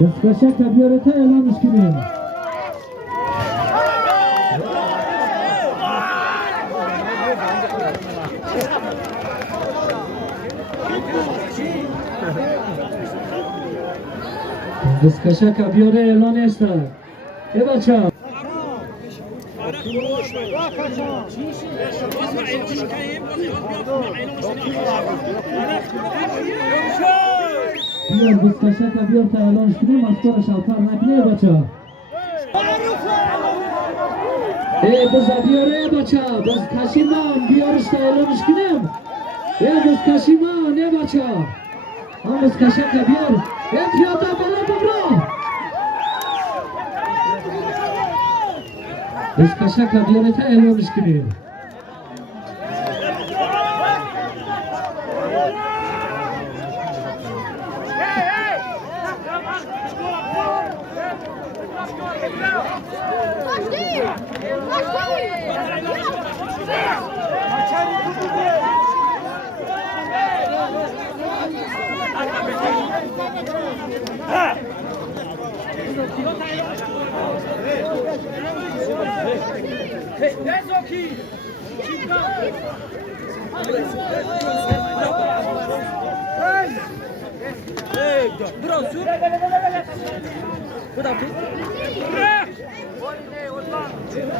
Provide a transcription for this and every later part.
Deskashak tabiorata e'lon ishkidim. Deskashak tabiora e'lon eshdi. Bachcha. بیار دستکشک بیار تا اعلانش کنیم مستور شلپر نکنه بچه بزا بیاره بچه بز کشیمان بیارش تا اعلانش کنیم بز کشیمان بچه هم دستکشک بیار پیاده بلا ببرا دستکشک بیاره تا اعلانش کنیم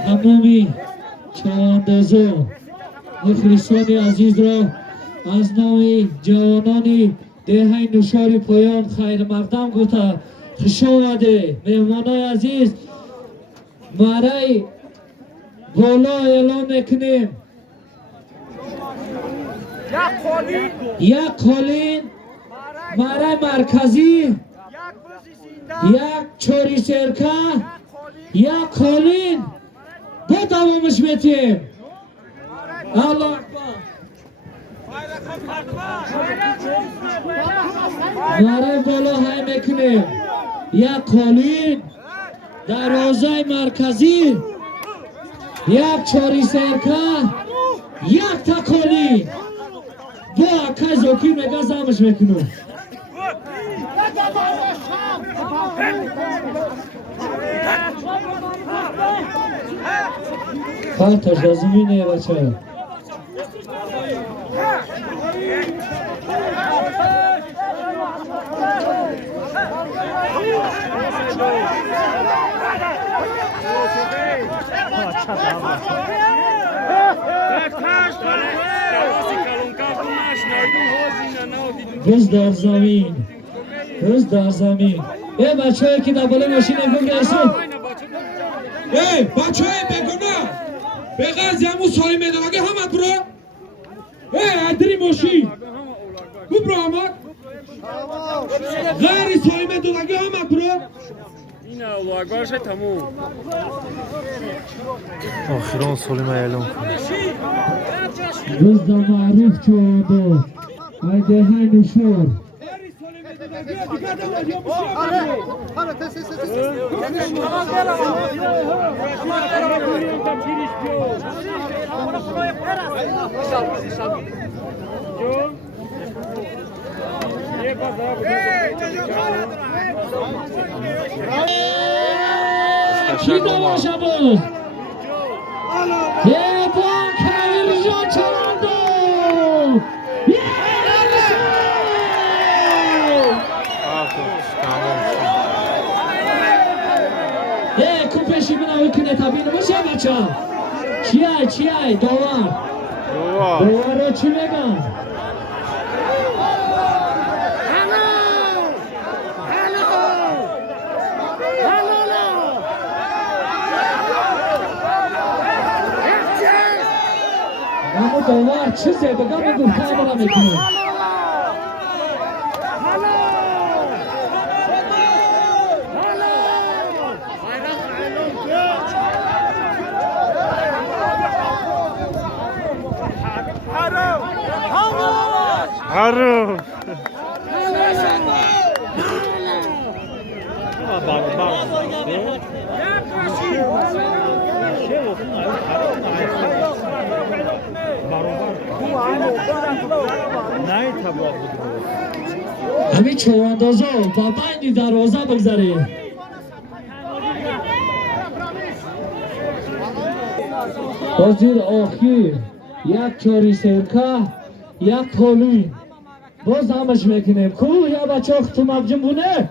تمامی چواندازا مخلصان عزیز را از نام جوانان دهه نوشار پایان خیر مقدم گفته خوش آمده مهمانای عزیز برای بالا اعلام میکنیم یک قالین برای مرکزی یک چوری سرکه یک قالین با دوامش میتیم الله اکبر برای بالا های میکنیم یک قالین دروازه مرکزی یک چوری سرکه یک تکالی با اکای زوکی میگه زمش میکنم خاطر در زمینه بچه روز در زمین روز در زمین بچه هایی که در بالا ماشین امگون گرسون بچه های بگونه بغز یمو سالی میدونگی همت برو ادری ماشین خوب برو همت غیری سالی میدونگی همت برو این اولاگاش تموم آخران سالی ما اعلام کنه روز در معروف چونده ای دهی نشور چی دواشه بود؟ یه با کویر جان چراندو کوپشی بنا کنه تبینه باشه بچه چیه داور رو چی میگم اما داور چیزه بگم بگم کامرا میکنه Arro! همین چواندازا با بین دروازه بگذاره. بازی آخیر یک چاری سرکه یک پالوی باز همش میکنیم کو یا بچه ها تو مبجم بونه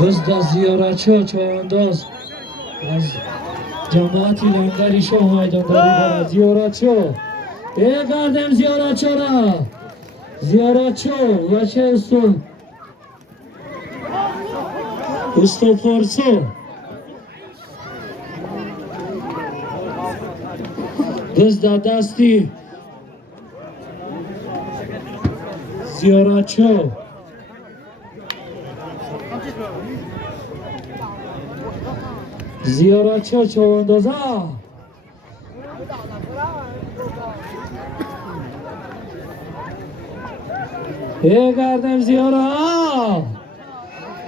دزد زیارتچی ها چوانداز از جماعتی لنگری شاه میدانداری دارد زیارتچی ها گردم زیارتچی را زیارتچی ها وچه استوپارسو دزد دستی زیارتچی ها زیارتچی ها چواندازه گردم زیارت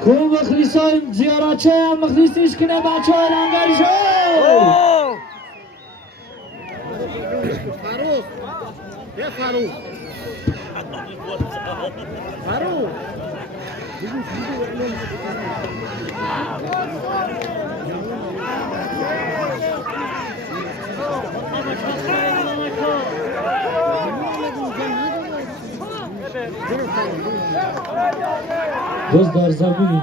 کو مخلیصای زیارتچی هم مخلیصیش کنه بچه های لنگری شو دست در زمین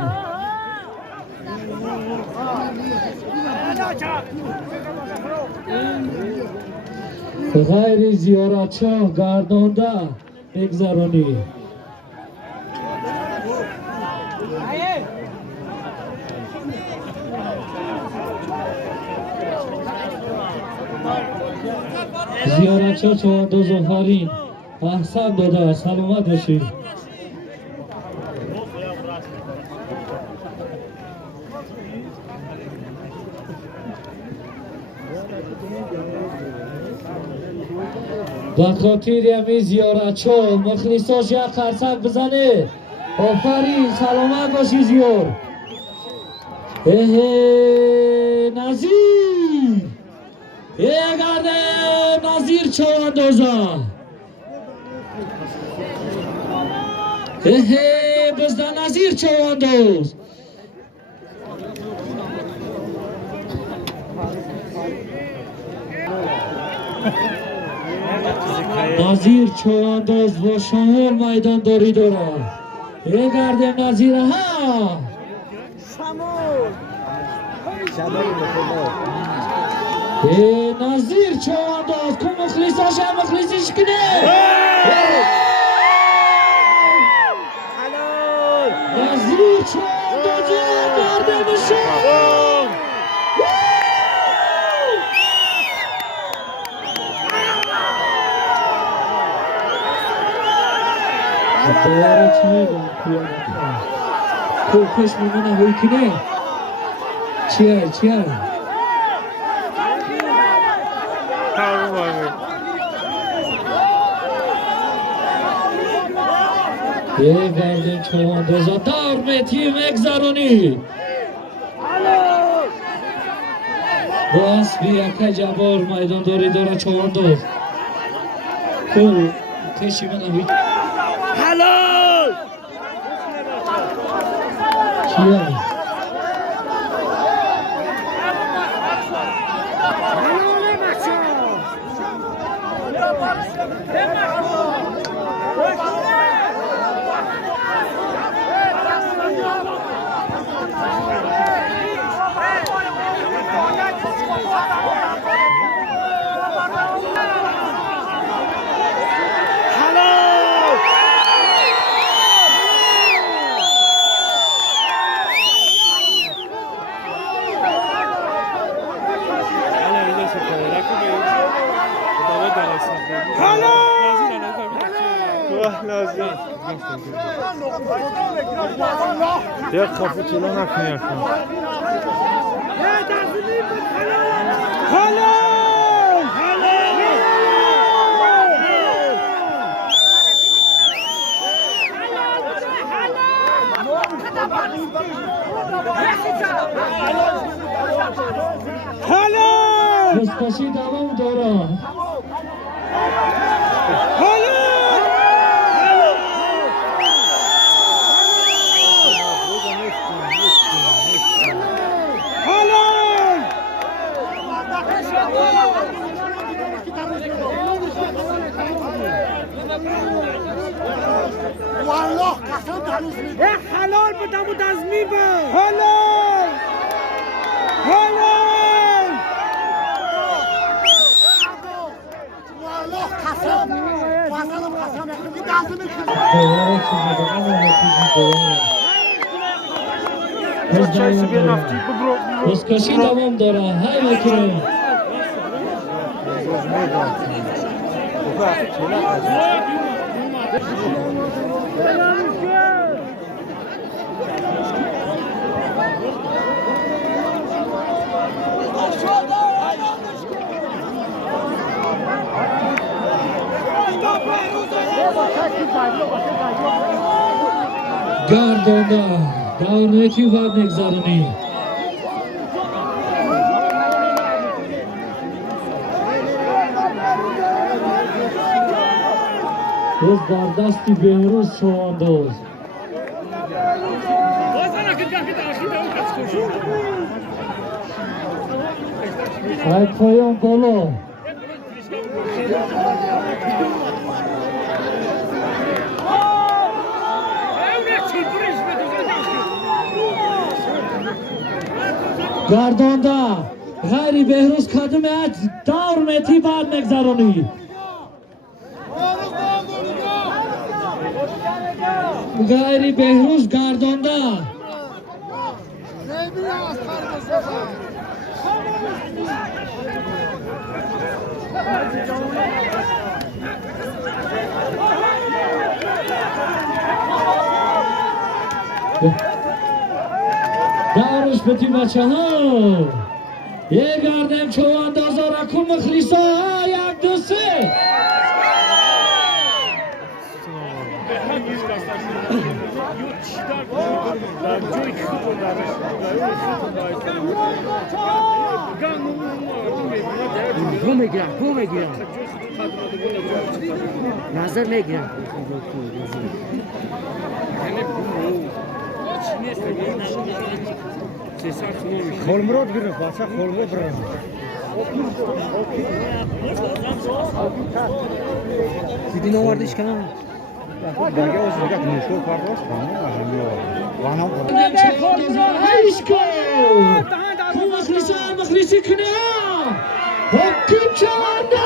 غیر زیارتچی ها گردانده بگذرانی زیارتچی ها چوانداز آفرین احسن داده سلامت باشید به خاطر همی زیارتچی ها مخلصاش یک خرسک بزنه آفرین سلامت باشی زیار نظیر گرده نظیر چواندازه بزده نظیر چوانداز نظیر چوانداز با شمال میدان داری داره گرده نظیر ها نظیر چوانداز که مخلیصاش هم مخلیصیش کنه نظیر چوانداز گرده بشه دوباره چی میگم کوکش میمونه هوی کنه چیه گردن چواندازا دار میتیم اگذرانی با اسبی یک جبار میدان داری داره چوانداز کشی من هوی حلال چیه یک خفه طلو نکن یکم بازکشی دوام داره والله قسم هنوز حلال بدم و تضمین به حلال حلال والله قسم قسم تضمین دوباره چیزی دوباره چایسی بیا نفتی بگرو بازکشی دوام داره های وکیل گردانده در نیتی و نگذرانی روز در دستی بهروز شو انداز ای پایان بالا گردانده غیری بهروز کدومت دور میتی بعد نگذرانی غیری بهروز گردانده دارش بتی بچه ها یه گردم چو اندازه رکن مخلیصا یک دو سه گو میگیرم نظر میگیرم خلمرود گرفت بچه خلمرود برم دیدی نواردش کنم درگه از دیگه نشو پرداش کنم مخلیصی کنه حکم چانده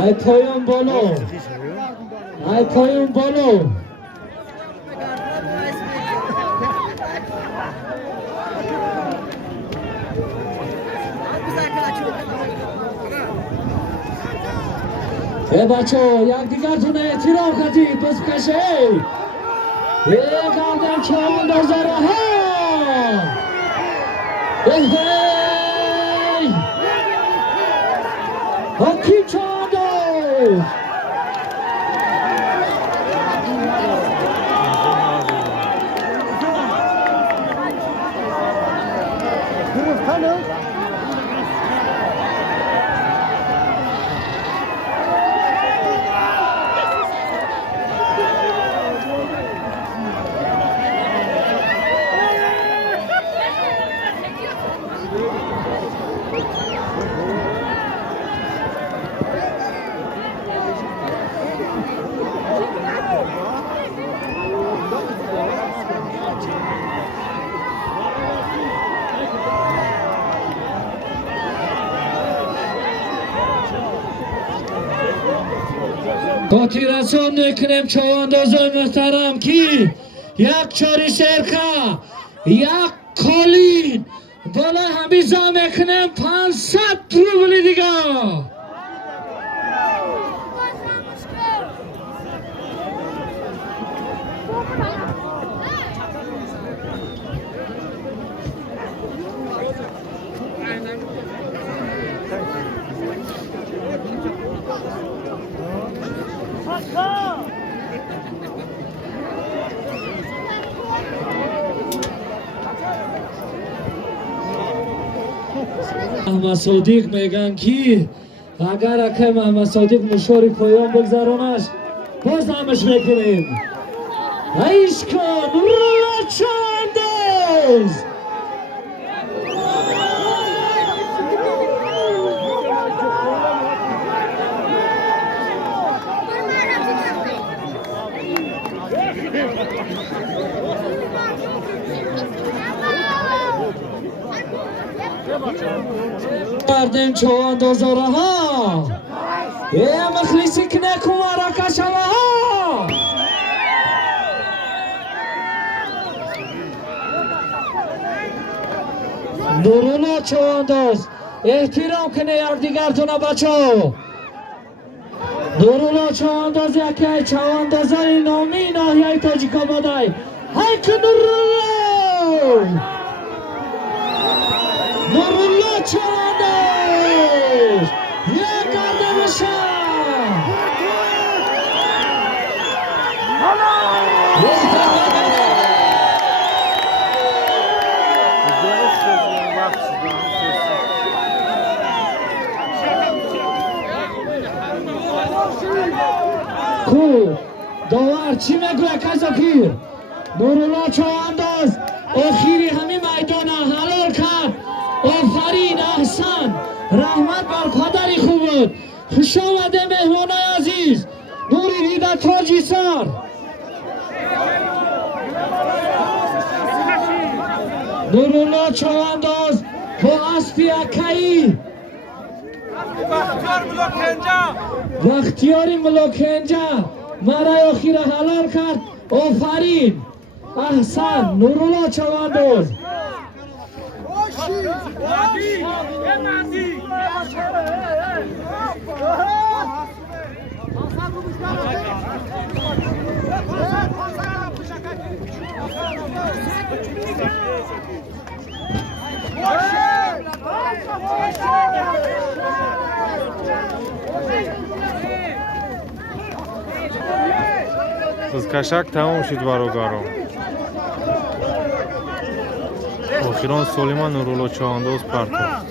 ای پایان بالا ای پایان بالا بچه یک دیگر تونه اعتراف کردید بس کشه یک گردم چهار دازاره ها حکیم چهار داز خاطی رسان نکنیم چواندازای محترم کی یک چاری شرکه یک کالین بالای همیزا میکنم 500 روبلی دیگه. محمد صادق میگن که اگر اکه محمد صادق مشوری پایان بگذارونش باز همش میکنیم. عیش کن رولا چانداز. کردن چواندازا ها مخلصی کنه کمارا کشوه ها. نورولا چوانداز احترام کنه یکدیگرتون بچه ها. نورولا چوانداز یکی چواندازای نامی ناحیه تاجیک‌آبادی. های که نورولا نورولا چوانداز یک کرده بشه. کو داور چی میگوه کزاکیر؟ نورولا چوانداز آخری همین میدان حلال کرد. آفرین احسن رحمت بر پدری خوب بود. خوش آمده مهمان عزیز نوری دیده تاجی سر. نورولا چوانداز با اسبی اکایی بختیاری ملاکنجا مرای آخیر حلال کرد. آفرین احسن نورولا چوانداز. کشک تمام شد برادران. آخران سلیمان نورولا چوانداز پرتافت.